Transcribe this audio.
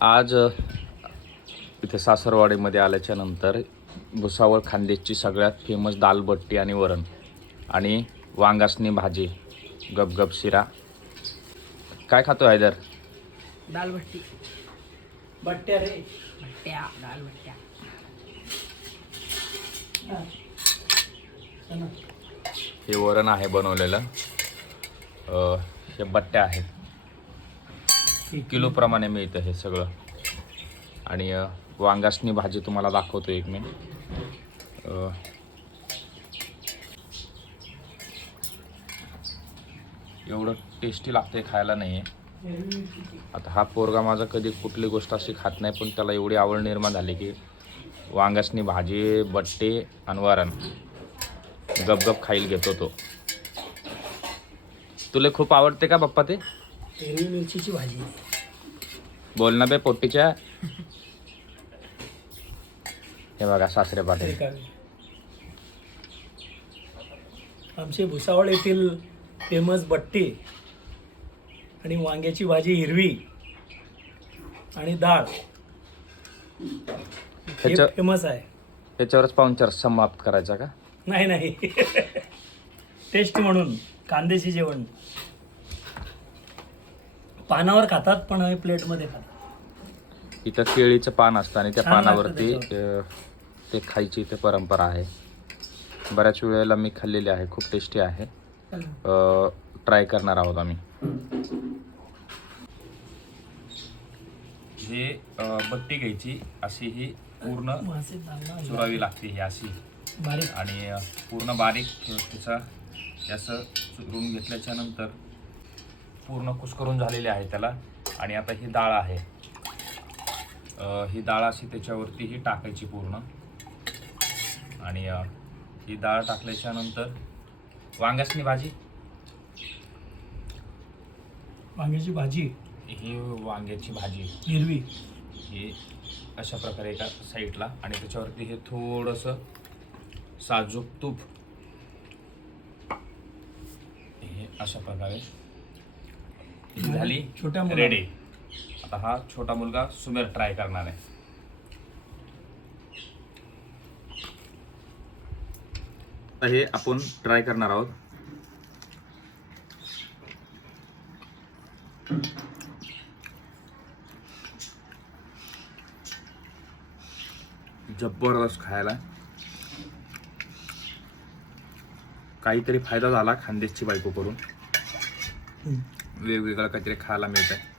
आज इथे सासरवाडीमध्ये आल्याच्यानंतर भुसावळ खानदेशची सगळ्यात फेमस दालबट्टी आणि वरण आणि वांगासनी भाजी गपगप शिरा. काय खातो हैदर? दाल भट्टी बट्ट्या रे. भट्ट्या दाल भट्ट्या हा. वरण आहे बनवलेलं. अ, हे बट्ट्या आहेत. किलोप्रमाणे मिळतं हे सगळं. आणि वांगासनी भाजी तुम्हाला दाखवतो एक मी. एवढं टेस्टी लागते खायला नाही आता हा पोरगा माझा कधी कुठली गोष्ट अशी खात नाही पण त्याला एवढी आवड निर्माण झाली की वांगासनी भाजी बट्टे आणि वरण गपगप खाईल घेतो तो. तुला खूप आवडते का पप्पा ते? हिरवी मिरचीची भाजी. बोल ना बे पोट्टीच्या. हे बघा सासरे पाटील. रिकामी. आमचे भुसावळ येथील फेमस बट्टी आणि वांग्याची भाजी हिरवी आणि डाळ. हे ह्याच्या फेमस आहे. ह्याच्यावरच पाहुणचार समाप्त करायचा का? नाही नाही. टेस्ट म्हणून कांद्याची जेवण. पानावर खातात पण हे प्लेटमध्ये खातात. इथं केळीचं पान असतं आणि त्या छान लागतं पानावरती अं, ते खायची इथे परंपरा आहे. बऱ्याच वेळेला मी खाल्लेली आहे खूप टेस्टी आहे. ट्राय करणार आहोत आम्ही. हे बत्ती घ्यायची अशी ही पूर्ण मासे चांगला चुरावी लागते ही अशी. बारीक. आणि अ, पूर्ण बारीक त्याचा असं चुरून घेतल्याच्या नंतर पूर्ण कुस्करून झालेली आहे त्याला. आणि आता ही डाळ आहे. ही डाळ अशी त्याच्यावरती ही टाकायची पूर्ण. आणि ही डाळ टाकल्याच्या नंतर वांग्यासनी भाजी. वांग्याची भाजी. ही वांग्याची भाजी. हिरवी. हे अशा प्रकारे एका साईडला आणि त्याच्यावरती हे थोडंसं साजूक तूप. हे अशा प्रकारे ही झाली. छोट्या. रेडी आता हा छोटा मुलगा सुमेर ट्राय करणार आहे. हे आपण ट्राय करणार आहोत. जबरदस्त खायला. काहीतरी फायदा झाला खानदेशची बायको करून. वेगवेगळं काहीतरी खायला मिळतं आहे